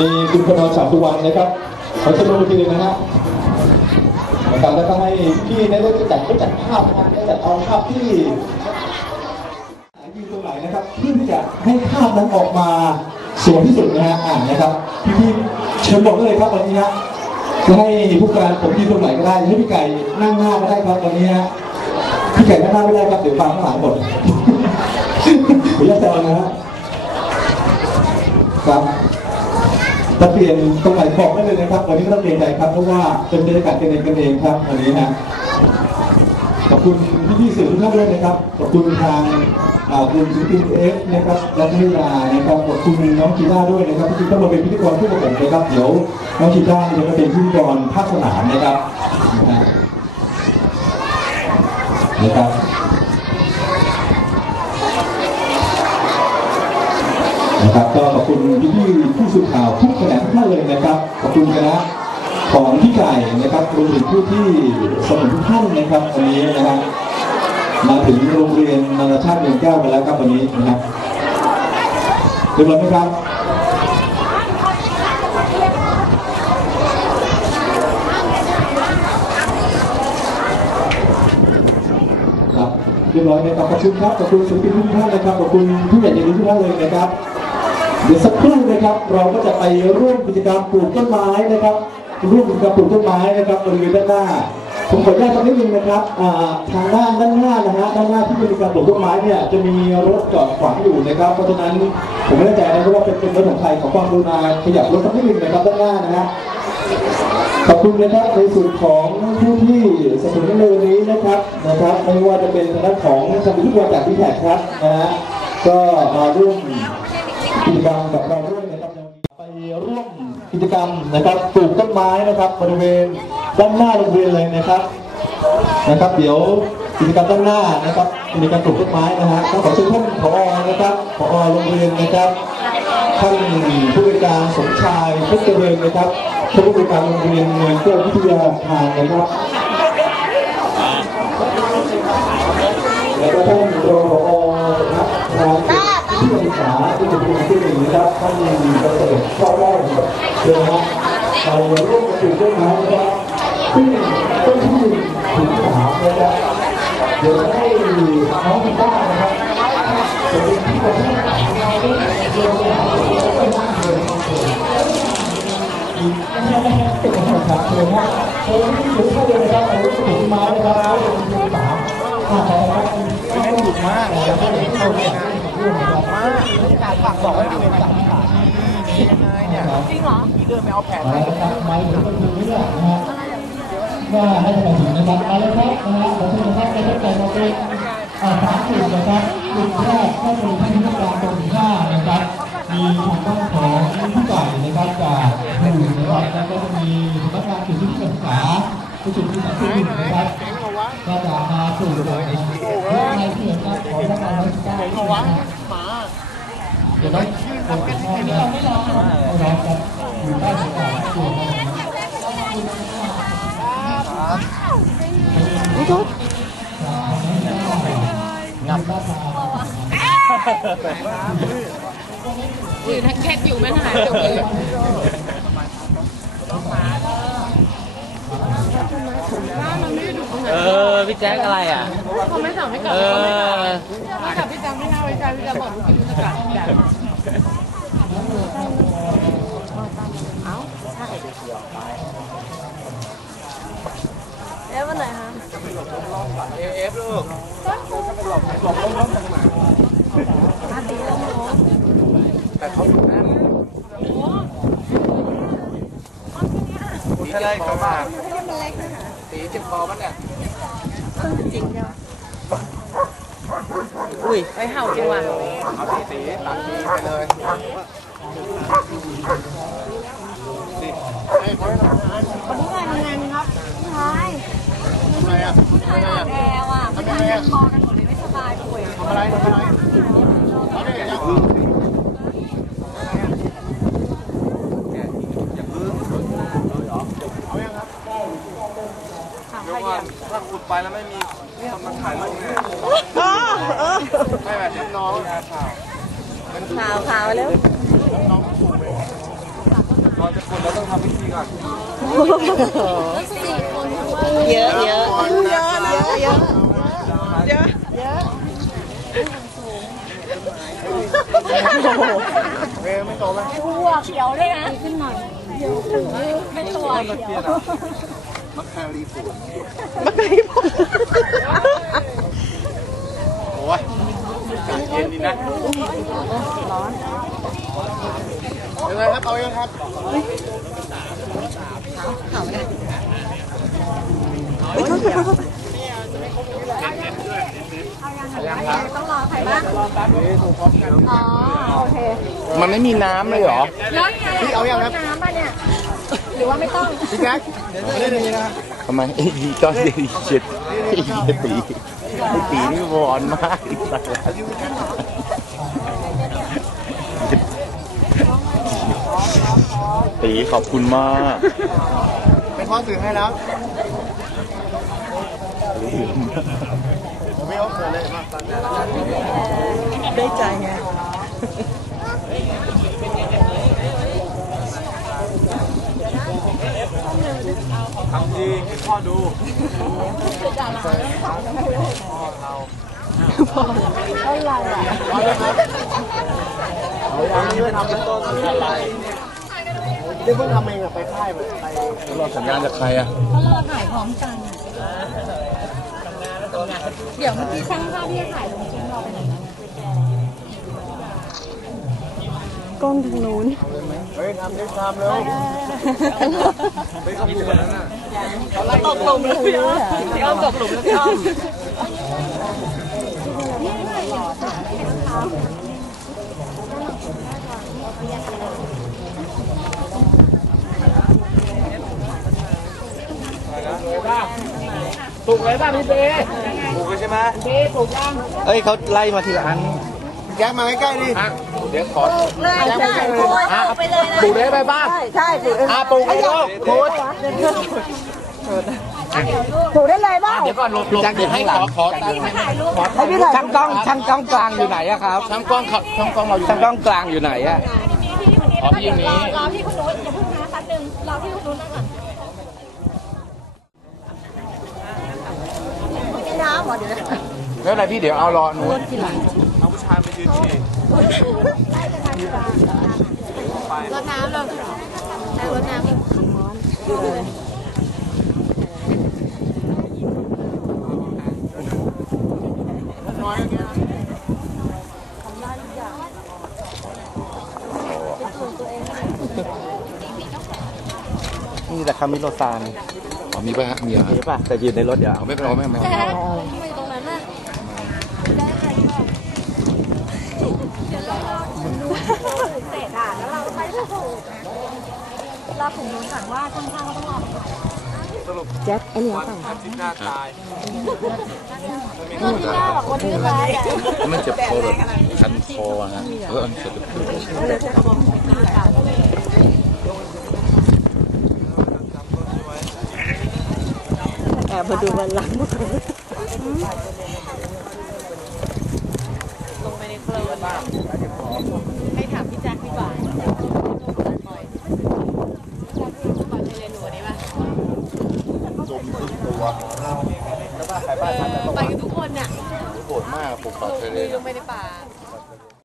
มีคุณพนมสามสุวรรณนะครับขอเชิญลงทีนะฮะนะครับแล้วก็ให้พี่ได้ได้จัดได้จัดภาพนะได้จัดเอาภาพที่ยืนตรงไหนนะครับเพื่อที่จะให้ภาพนั้นออกมาสวยที่สุดนะฮะอ่านะครับพี่พี่เชิญบอกได้เลยครับวันนี้ฮะจะให้ผู้การผมยืนตรงไหนก็ได้ให้พี่ไก่นั่งหน้าก็ได้ครับวันนี้ฮะพี่ไก่นั่งหน้าไม่ได้ครับเดี๋ยวฟังข้างหลังหมดขออนุญาแซวนะฮะครับ จะเปลี่ยนตรงไหนบอกได้เลยนะครับ วันนี้ไม่ต้องเกรงใจครับเพราะว่าเป็นบรรยากาศกันเองกันเองครับวันนี้นะขอบคุณพี่ๆสื่อทุกท่านด้วยนะครับขอบคุณทางอ่าคุณศิลปิเอฟนะครับและพิยานะครับขอบคุณน้องกีต้าด้วยนะครับที่ต้องมาเป็นพิธีกรผู้ประกอบนะครับเดี๋ยวน้องกีต้าจะมาเป็นพิธีกรภาคสนามนะครับนะฮะนะครับ นะครับ ก็ขอบคุณพี่พี่ๆผู้สื่อข่าวทุกแขนงทุกท่านเลยนะครับ ขอบคุณคณะของพี่ไก่นะครับรวมถึงผู้ที่สนับสนุนทุกท่านนะครับวันนี้นะครับมาถึงโรงเรียนนานาชาติเมืองแก้วกันแล้วครับวันนี้นะครับเรียบร้อยไหมครับครับเรียบร้อยไหมครับขอบคุณครับขอบคุณศิลปินทุกท่านนะครับขอบคุณผู้ใหญ่ใจดีทุกท่านเลยนะครับ เดี๋ยวสักครู่นะครับ เราก็จะไปร่วมกิจกรรมปลูกต้นไม้นะครับ ร่วมกิจกรรมปลูกต้นไม้นะครับบริเวณด้านหน้า ผมขออนุญาตสักนิดนึงนะครับทางด้านด้านหน้านะฮะด้านหน้าที่มีการปลูกต้นไม้เนี่ยจะมีรถจอดขวางอยู่นะครับ เพราะฉะนั้นผมไม่แน่ใจนะครับว่าเป็นเป็นรถของใครขอความกรุณาขยับรถสักนิดนึงนะครับด้านหน้านะฮะขอบคุณนะครับในส่วนของผู้ที่สนับสนุนในวันนี้นะครับนะครับไม่ว่าจะเป็นทางด้านของสมุทุกวัจากพี่แขกครับนะฮะก็มาร่วม กิจกรรมกับเราด้วยนะครับไปร่วมกิจกรรมนะครับปลูกต้นไม้นะครับบริเวณด้านหน้าโรงเรียนเลยนะครับนะครับ เดี๋ยวกิจกรรมด้านหน้านะครับกิจกรรมปลูกต้นไม้นะฮะก็ขอเชิญท่านผอนะครับผอโรงเรียนนะครับท่านผู้บริการสมชายเพชรเจริญนะครับท่านผู้บริการโรงเรียนเมืองแก้ววิทยาทานนะครับแล้วก็ท่านรองผอ ที่ปรึกษาที่จะเป็นที่หนึ่งนะครับท่านเกษตรข้าวไร่เชิญครับเราร่วมกันปลูกต้นไม้นะครับซึ่งต้นที่หนึ่งถึงสามนะครับเดี๋ยวให้น้องกีต้าร์นะครับจะเป็นที่ประชุมเราด้วยเดี๋ยวจะไปนั่งเลยเป็นคำถามเลยนะเชิญที่อยู่ข้าเดียนะครับเอารถปลูกไม้นะครับเอารถปลูกสามอ่าขอบคุณครับไม่ถูกมากแล้วก็เด็กเข้าเนี่ยร่วมนะครับ มากการฝากบอกว่าเป็นสามขายังไงเนี่ยจริงเหรอพี่เดินไปเอาแผนมาแล้วครับไม้ถึงประตูนี่แหละนะฮะว่าให้ทำไมถึงนะครับมาแล้วครับนะฮะขอเชิญนะครับจะได้แต่งมาเป็นอ่าสามกลุ่มนะครับกลุ่มแรกก็เป็นท่านผู้การตรงห้านะครับมีทางด้านของผู้ใหญ่นะครับจากผู้นะครับแล้วก็จะมีสำนักงานเขตพื้นที่การศึกษาผู้จุดที่สามที่หนึ่งนะครับ ก็จะมาปลูกโดยในที่นะครับขอรับการรักษานะครับเดี๋ยวต้องทำกันที่นี่เราไม่ร้องไม่ร้องครับอยู่ใต้สายตัวนะครับถือแท็กเก็ตอยู่มันหายจบเลย เออพี่แจ๊คอะไรอะเขาไม่สั่งให้กลับเอเขาไม่กลับอถ้ากลับพี่จังไม่น่าไว้ใจพี่จังบอกพี่จะกลับแต่เอ๊ะวันไหนคะเอฟลูกอาทิตย์ละโมงแต่เขาอยู่นั่น ตีอะไรเขามาตีเจ็บคอมันเนี่ยจริงจ้ะอุ้ยไปเห่าจริงว่ะเอาตีตีตัดตีไปเลยวันนี้งานงานครับพี่ชายทำไมอะพี่ชายอ่อนแอว่ะพี่ชายยังคอกันหมดเลยไม่สบายป่วยทำอะไรทำอะไรเอาดิอย่าพึ่งอย่าพึ่งเอายังครับ ถาม เดี๋ ใค ย ร ว ดี ก่อนถ้าขุด ไปแล้วไม่มีคนมาถ่ายรูปเนี่ยไม่แบบน้องข่าวเป็นข่าวข่าวเร็วน้องถูกไหมทำพิธีก่อนเยอะเยอะเยอะเยอะเยอะเยอะเยอะเวไม่โตไหมหัวเขียวเลยนะขึ้นหน่อยไม่ตัวเขียว มักแครีฝูนมาไกลพอโอ้ยเย็นดีนะร้อนยังไงครับ เอายังครับต้องรอใครบ้างอ๋อ โอเค มันไม่มีน้ำเลยเหรอ แล้วไงพี่เอายังครับ น้ำป่ะเนี่ย หรือว่าไม่ต้อง พี่แจ๊คไม่ได้เลยนะทำไมไอ้ดีก็ดีเจ็ดไอ้ดีตีไอ้ตีนี่วอนมากอีกแล้วตีขอบคุณมากเป็นพ่อสื่อให้แล้วผมไม่เอาเกินเลยมากได้ใจไง ทำดีให้พ่อดูพ่อเอาอย่างนี้ไปทำเป็นต้นอะไรนี่เพิ่งทำเองอะไปค่ายไปไปรอสัญญาณจากใครอะเขารอถ่ายพร้อมกัน เดี๋ยวเมื่อกี้ช่างภาพที่จะถ่ายลงคลิปเราไปไหนะกล้องทางนู้นเฮ้ยทำได้ทำเร็วไปขบวนแล้วนะ เราตกหลุมเลยพี่อ้อมตกหลุมแล้วพี่อ้อมปลูกอะไรบ้างพี่เบปลูกใช่ไหมเบปลูกยังเอ้ยเขาไล่มาทีละอันยักมาใกล้ๆดิ เดี๋ยวขอเลยใช่โคนไปเลยนะปลูกได้ไปบ้าง ใช่ถูกอะปลูกเลยลูกพูดถูกได้เลยบ้างเดี๋ยวก่อนหลบหลบเดี๋ยวให้ขอขอตั้งที่มาถ่ายรูปให้พี่ถ่ายช่างกล้องช่างกล้องกลางอยู่ไหนอะครับช่างกล้องเขาช่างกล้องเราอยู่ช่างกล้องกลางอยู่ไหนอะอ๋อพี่อยู่นี้รอพี่คุณนุ้ยอย่าเพิ่งนะแป๊บนึงรอพี่คุณนุ้ยนั่งก่อนกินน้ำเหรอเดี๋ยวนะไม่เป็นไรพี่เดี๋ยวเอารอหนูเอาผู้ชายมายืนฉี่ รดน้ำเลยใช่รดน้ำนี่แต่คามิโลซานอ๋อมีป่ะฮะมีเหรอมีป่ะแต่อยู่ในรถเดี๋ยวเอาไม่เป็นไรไม่เป็นไร ทำไมตรงนั้นน่ะได้ใครบอก เดี๋ยวเราดูเสร็จอะแล้วเราไปถูกเราผมดูก่อนว่าช่างภาพเขาต้องรอถ่ายแจ็คไอ้นี่เปล่าอาทิตย์หน้าตายคนที่หน้าบอกคนที่ร้ายมันเจ็บคอแบบคันคออะฮะเอออันนี้เจ็บแอบมาดูมันหลัง ให้ถามพี่แจ็คพี่บ่าจมสุดตัวครับไปกันทุกคนน่ะโกรธมากปกปักทะเล ลงไปในป่า